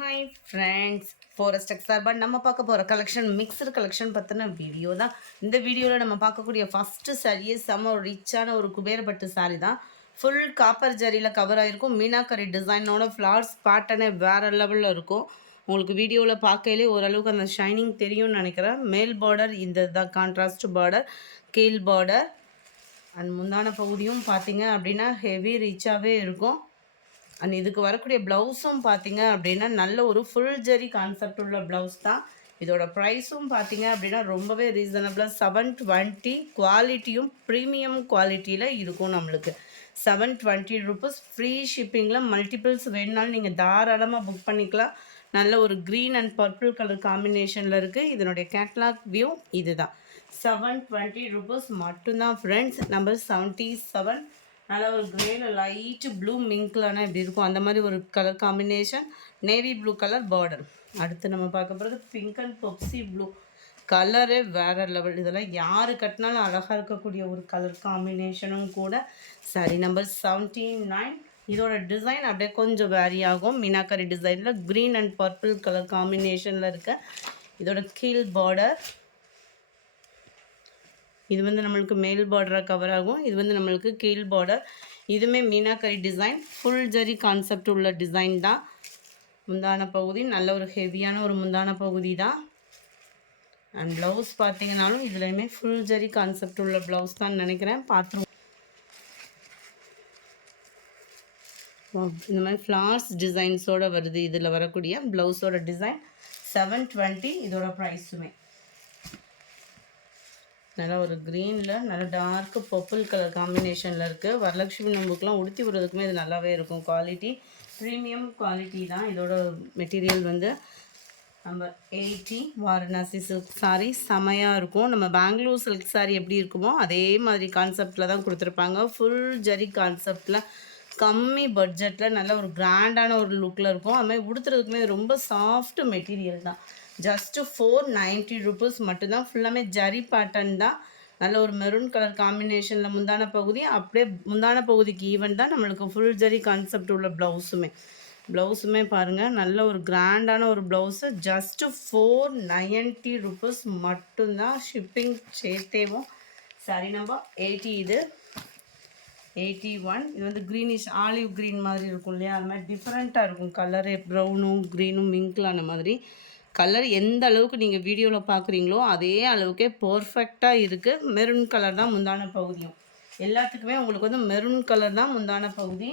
Hi friends, forest XOR but நம்ம பார்க்க போகிற கலெக்ஷன் மிக்சடு கலெக்ஷன் பற்றின வீடியோ தான். இந்த வீடியோவில் நம்ம பார்க்கக்கூடிய ஃபஸ்ட்டு சாரியே செம்ம ரிச்சான ஒரு குபேரப்பட்டு சாரி தான். ஃபுல் காப்பர் ஜரியில் கவர் ஆகிருக்கும். மீனாக்கரி டிசைனோட ஃப்ளார்ஸ் பேட்டர்னே வேறு லெவலில் இருக்கும். உங்களுக்கு வீடியோவில் பார்க்கையிலே ஓரளவுக்கு அந்த ஷைனிங் தெரியும்னு நினைக்கிறேன். மேல் பார்டர் இந்த தான் கான்ட்ராஸ்ட் பார்டர், கீழ் பார்டர் அண்ட் முந்தான பகுதியும் பார்த்தீங்க அப்படின்னா ஹெவி ரிச்சாகவே இருக்கும். அண்ட் இதுக்கு வரக்கூடிய ப்ளவுஸும் பார்த்தீங்க அப்படின்னா நல்ல ஒரு ஃபுல் ஜரி கான்செப்ட் உள்ள ப்ளவுஸ் தான். இதோட ப்ரைஸும் பார்த்தீங்க அப்படின்னா ரொம்பவே ரீசனபிளாக 720. குவாலிட்டியும் ப்ரீமியம் குவாலிட்டியில் இருக்கும். நம்மளுக்கு 720 ருபீஸ். ஃப்ரீ ஷிப்பிங்கில் மல்டிபிள்ஸ் வேணுனாலும் நீங்கள் தாராளமாக புக் பண்ணிக்கலாம். நல்ல ஒரு க்ரீன் அண்ட் பர்பிள் கலர் காம்பினேஷனில் இருக்குது. இதனுடைய கேட்லாக் வியூ இது தான். 720 ருபீஸ் மட்டும்தான் ஃப்ரெண்ட்ஸ். நம்பர் 77. நல்லா ஒரு கிரேல லைட்டு ப்ளூ மிங்க்லானா இப்படி இருக்கும். அந்த மாதிரி ஒரு colour combination. Navy blue colour border. அடுத்து நம்ம பார்க்க போகிறது பிங்க் அண்ட் பொப்சி ப்ளூ. கலரே வேறு லெவல். இதெல்லாம் யார் கட்டினாலும் அழகாக இருக்கக்கூடிய ஒரு கலர் காம்பினேஷனும் கூட. சரி, நம்பர் 79. இதோட டிசைன் அப்படியே கொஞ்சம் வேரி ஆகும். மீனாக்கரி டிசைனில் க்ரீன் அண்ட் பர்பிள் கலர் காம்பினேஷனில் இருக்க. இதோட கீழ் பார்டர் இது வந்து நம்மளுக்கு மேல் பார்டராக கவர் ஆகும். இது வந்து நம்மளுக்கு கீழ் பார்டர். இதுவுமே meenakari design, full zari concept உள்ள டிசைன் தான். முந்தான பகுதி நல்ல ஒரு ஹெவியான ஒரு முந்தான பகுதி தான். அண்ட் ப்ளவுஸ் பார்த்தீங்கன்னாலும் இதுலையுமே ஃபுல் ஜரி கான்செப்ட் உள்ள ப்ளவுஸ் தான் நினைக்கிறேன். பார்த்துருவோம். இந்த மாதிரி ஃப்ளார்ஸ் டிசைன்ஸோடு வருது. இதில் வரக்கூடிய ப்ளவுஸோட டிசைன் 720. இதோட ப்ரைஸுமே நல்லா ஒரு க்ரீனில் நல்ல டார்க்கு பர்பிள் கலர் காம்பினேஷனில் இருக்குது. வரலட்சுமி நம்புக்கெலாம் உடுத்தி விடுறதுக்குமே இது நல்லாவே இருக்கும். குவாலிட்டி ப்ரீமியம் குவாலிட்டி தான். இதோட மெட்டீரியல் வந்து நம்பர் 80. வாரணாசி சில்க் சாரீ செமையாக இருக்கும். நம்ம பெங்களூர் சில்க் சாரீ எப்படி இருக்குமோ அதே மாதிரி கான்செப்டில் தான் கொடுத்துருப்பாங்க. ஃபுல் ஜரி கான்செப்டில் கம்மி பட்ஜெட்டில் நல்ல ஒரு கிராண்டான ஒரு லுக்கில் இருக்கும். அதுமாதிரி உடுத்துறதுக்குமே ரொம்ப சாஃப்ட் மெட்டீரியல் தான். ஜஸ்ட்டு 490 ருபீஸ் மட்டும்தான். ஃபுல்லாமே ஜரி பேட்டர்ன் தான். நல்ல ஒரு மெரூன் கலர் காம்பினேஷனில் முந்தான பகுதி. அப்படியே முந்தான பகுதிக்கு ஈவன் தான் நம்மளுக்கு ஃபுல் ஜரி கான்செப்ட் உள்ள ப்ளவுஸுமே பாருங்கள் நல்ல ஒரு கிராண்டான ஒரு ப்ளவுஸு. ஜஸ்ட்டு 490 ருபீஸ் மட்டும்தான். ஷிப்பிங் சேர்த்தேவும். சரி, நம்பர் 80. இது 81. இது வந்து க்ரீனிஷ் ஆலிவ் க்ரீன் மாதிரி இருக்கும் இல்லையா? அது மாதிரி டிஃப்ரெண்ட்டாக இருக்கும் கலரு. ப்ரௌனும் க்ரீனும் மிங்க்லான மாதிரி கலர் எந்த அளவுக்கு நீங்கள் வீடியோவில் பார்க்குறீங்களோ அதே அளவுக்கே பர்ஃபெக்டாக இருக்குது. மெரூன் கலர் தான் முந்தான பகுதியும். எல்லாத்துக்குமே உங்களுக்கு வந்து மெரூன் கலர் தான் முந்தான பகுதி.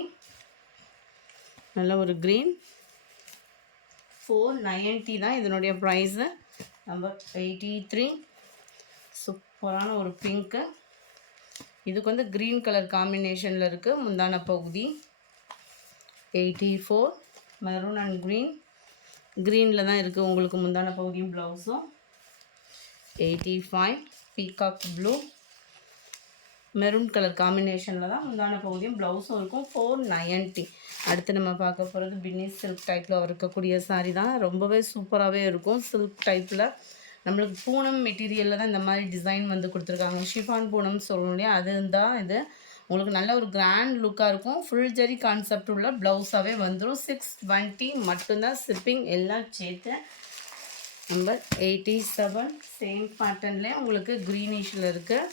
நல்ல ஒரு க்ரீன். 490 தான் இதனுடைய ப்ரைஸு. நம்பர் 83. சூப்பரான ஒரு பிங்க்கு. இதுக்கு வந்து க்ரீன் கலர் காம்பினேஷனில் இருக்குது முந்தான பகுதி. 84. மெரூன் அண்ட் க்ரீனில் தான் இருக்குது உங்களுக்கு முந்தான பகுதியும் ப்ளவுஸும். 85. பீகாக் ப்ளூ மெரூன் கலர் காம்பினேஷனில் தான் முந்தான பகுதியும் ப்ளவுஸும் இருக்கும். 490. அடுத்து நம்ம பார்க்க போகிறது பின்னீஸ் சில்க் டைப்பில் இருக்கக்கூடிய சாரீ தான். ரொம்பவே சூப்பராகவே இருக்கும். சில்க் டைப்பில் நம்மளுக்கு பூனம் மெட்டீரியலில் தான் இந்த மாதிரி டிசைன் வந்து கொடுத்துருக்காங்க. ஷிஃபான் பூனம் சொல்லணும் இல்லையா? அது தான் இது. உங்களுக்கு நல்ல ஒரு கிராண்ட் லுக்காக இருக்கும். ஃபுல் ஜரி கான்செப்ட் உள்ள ப்ளவுஸாகவே வந்துடும். 620 மட்டும்தான் ஷிப்பிங் எல்லாம் சேர்த்து. நம்பர் 87. சேம் பேட்டர்ன்லேயே உங்களுக்கு க்ரீனிஷில் இருக்குது.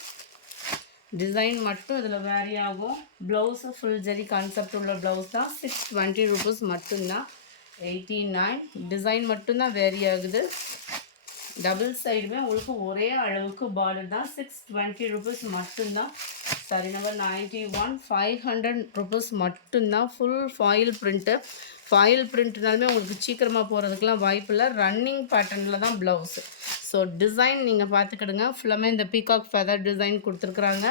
டிசைன் மட்டும் இதில் வேரி ஆகும். ப்ளவுஸு ஃபுல் ஜரி கான்செப்ட் உள்ள ப்ளவுஸ் தான். 620 ருபீஸ் மட்டும்தான். 89. டிசைன் மட்டும்தான் வேரி ஆகுது. டபுள் சைடுமே உங்களுக்கு ஒரே அளவுக்கு பார்டர் தான். 620 ருபீஸ் மட்டும்தான். சரி, நம்பர் 91. 500 ருபீஸ் மட்டும்தான். Full foil print. ஃபாயில் பிரிண்ட்னாலுமே உங்களுக்கு சீக்கிரமாக போகிறதுக்கெலாம் வாய்ப்பு இல்லை. ரன்னிங் பேட்டர்னில் தான் ப்ளவுஸு. ஸோ டிசைன் நீங்கள் பார்த்துக்கிடுங்க. ஃபுல்லாமே இந்த பீகாக் ஃபெதர் டிசைன் கொடுத்துருக்குறாங்க.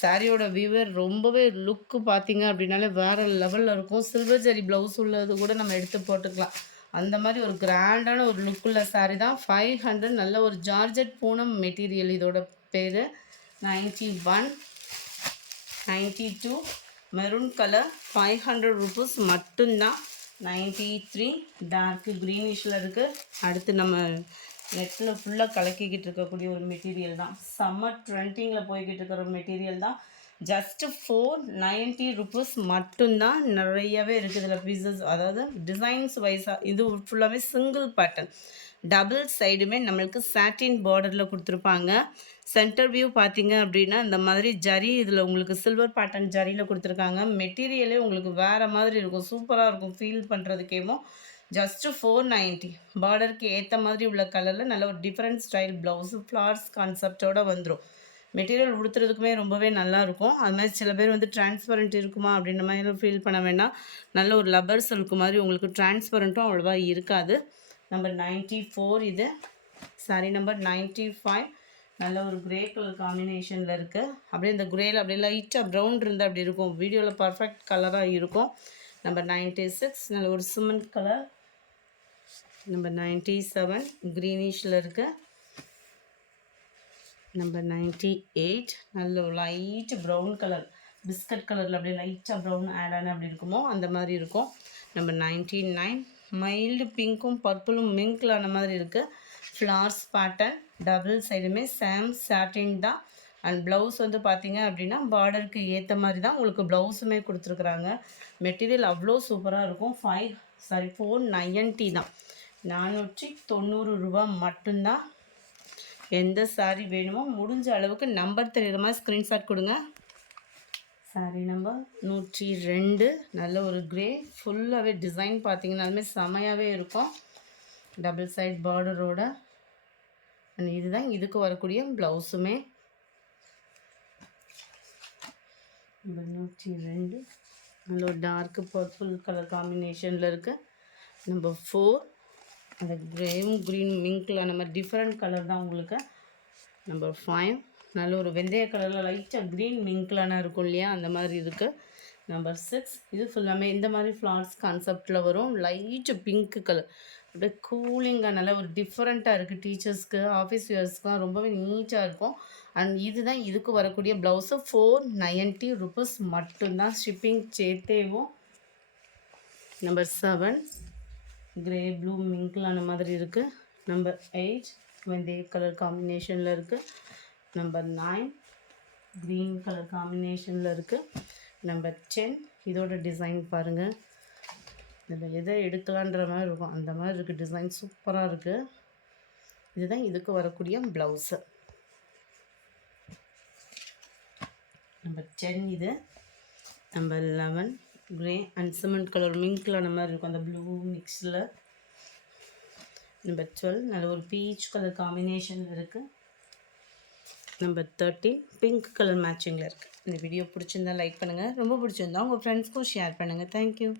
சாரியோட வியூவர் ரொம்பவே லுக்கு பார்த்தீங்க அப்படின்னாலே வேறு லெவலில் இருக்கும். சில்வர் ஜரி ப்ளவுஸ் உள்ளது கூட நம்ம எடுத்து போட்டுக்கலாம். அந்த மாதிரி ஒரு கிராண்டான ஒரு லுக்குள்ள சாரீ தான். 500. நல்ல ஒரு ஜார்ஜெட் பூனம் மெட்டீரியல் இதோட பேர். 91. 92. Maroon colour. 500 ருபீஸ் மட்டும்தான். 93. டார்க் க்ரீனிஷில் இருக்குது. அடுத்து நம்ம நெட்டில் ஃபுல்லாக கலக்கிக்கிட்டு இருக்கக்கூடிய ஒரு மெட்டீரியல் தான். சம்மர் ட்ரெண்டிங்கில் போய்கிட்டு இருக்கிற ஒரு மெட்டீரியல் தான். ஜஸ்ட்டு 490 ருபீஸ் மட்டும்தான். நிறையவே இருக்குது இதில் பீசஸ், அதாவது டிசைன்ஸ் வைஸாக. இது ஃபுல்லாகவே சிங்கிள் பேட்டர்ன், டபுள் சைடுமே நம்மளுக்கு சாட்டின் பார்டரில் கொடுத்துருப்பாங்க. சென்டர் வியூ பார்த்தீங்க அப்படின்னா இந்த மாதிரி ஜரி, இதில் உங்களுக்கு சில்வர் பேட்டர்ன் ஜரியில் கொடுத்துருக்காங்க. மெட்டீரியலே உங்களுக்கு வேறு மாதிரி இருக்கும், சூப்பராக இருக்கும் ஃபீல் பண்ணுறதுக்கேமோ. ஜஸ்ட்டு 490. பார்டருக்கு ஏற்ற மாதிரி உள்ள கலரில் நல்ல ஒரு டிஃப்ரெண்ட் ஸ்டைல் ப்ளவுஸு ஃப்ளார்ஸ் கான்செப்டோடு வந்துடும். மெட்டீரியல் உடுத்துறதுக்குமே ரொம்பவே நல்லாயிருக்கும். அது மாதிரி சில பேர் வந்து டிரான்ஸ்பரண்ட் இருக்குமா அப்படின்ற மாதிரி ஃபீல் பண்ண வேண்டாம். நல்ல ஒரு லப்பர் சில்க் மாதிரி உங்களுக்கு டிரான்ஸ்பரண்ட்டும் அவ்வளோவா இருக்காது. நம்பர் 94 இது. Sorry number 95. நல்ல ஒரு கிரே கலர் காம்பினேஷனில் இருக்குது. அப்படியே இந்த கிரேயில் அப்படியே லைட்டாக ப்ரௌன் இருந்தால் அப்படி இருக்கும், வீடியோவில் பர்ஃபெக்ட் கலராக இருக்கும். நம்பர் 96 நல்ல ஒரு சிமெண்ட் கலர். நம்பர் 97 க்ரீனிஷில் இருக்குது. நம்பர் 98 நல்ல ஒரு லைட் ப்ரௌன் கலர், பிஸ்கட் கலரில் அப்படியே லைட்டாக ப்ரௌன் ஆட் ஆன அப்படி இருக்குமோ அந்த மாதிரி இருக்கும். நம்பர் 99 மைல்டு பிங்க்கும் பர்பிளும் மிங்க்லான மாதிரி இருக்குது. ஃப்ளார்ஸ் பேட்டர்ன், டபுள் சைடுமே சேம் சாட்டின் தான். அண்ட் ப்ளவுஸ் வந்து பார்த்தீங்க அப்படின்னா பார்டருக்கு ஏற்ற மாதிரி தான் உங்களுக்கு ப்ளவுஸுமே கொடுத்துருக்குறாங்க. மெட்டீரியல் அவ்வளோ சூப்பராக இருக்கும். 490 தான், 490 ரூபா மட்டும்தான். எந்த சாரீ வேணுமோ முடிஞ்ச அளவுக்கு நம்பர் தெரியுற மாதிரி ஸ்க்ரீன்ஷாட் கொடுங்க. சாரீ நம்பர் 102 நல்ல ஒரு கிரே, ஃபுல்லாகவே டிசைன் பார்த்தீங்கன்னாலுமே செமையாகவே இருக்கும், டபுள் சைட் பார்டரோட. அண்ட் இதுதான் இதுக்கு வரக்கூடிய ப்ளவுஸுமே. நம்பர் 102 நல்ல ஒரு டார்க்கு பர்பிள் கலர் காம்பினேஷனில் இருக்குது. நம்பர் 4 அந்த கிரேவும் க்ரீன் மிங்க்கில் நம்ம டிஃப்ரெண்ட் கலர் தான் உங்களுக்கு. நம்பர் 5 நல்ல ஒரு வெந்தய கலரில் லைட்டாக க்ரீன் மிங்க்லான இருக்கும் இல்லையா, அந்த மாதிரி இருக்குது. நம்பர் 6 இது ஃபுல்லாமே இந்த மாதிரி ஃப்ளார்ஸ் கான்செப்டில் வரும், லைட்டு பிங்க் கலர், அப்படியே கூலிங்காக நல்ல ஒரு டிஃப்ரெண்ட்டாக இருக்குது. டீச்சர்ஸ்க்கு, ஆஃபீஸ் வியர்ஸ்க்குலாம் ரொம்பவே நீட்டாக இருக்கும். அண்ட் இதுதான் இதுக்கு வரக்கூடிய ப்ளவுஸு. 490 ருபீஸ் மட்டும்தான், ஷிப்பிங் சேர்த்தேவும். நம்பர் 7 கிரே ப்ளூ மிங்க்லான மாதிரி இருக்குது. நம்பர் 8 வெந்தய கலர் காம்பினேஷனில் இருக்குது. நம்பர் 9 க்ரீன் கலர் காம்பினேஷனில் இருக்குது. நம்பர் 10 இதோட டிசைன் பாருங்கள், இதில் எதை எடுக்கலான்ற மாதிரி இருக்கும் அந்த மாதிரி இருக்குது, டிசைன் சூப்பராக இருக்குது. இதுதான் இதுக்கு வரக்கூடிய ப்ளவுஸு. நம்பர் 10 இது. Number 11 grey and cement colour மிங்க்லான மாதிரி இருக்கும், அந்த ப்ளூ மிக்ஸில். நம்பர் 12 நல்ல ஒரு பீச் கலர் காம்பினேஷனில் இருக்குது. நம்பர் 13 பிங்க் கலர் மேட்சிங்கில் இருக்குது. இந்த வீடியோ பிடிச்சிருந்தா லைக் பண்ணுங்கள், ரொம்ப பிடிச்சிருந்தா உங்கள் ஃப்ரெண்ட்ஸ்க்கும் ஷேர் பண்ணுங்கள். தேங்க்யூ.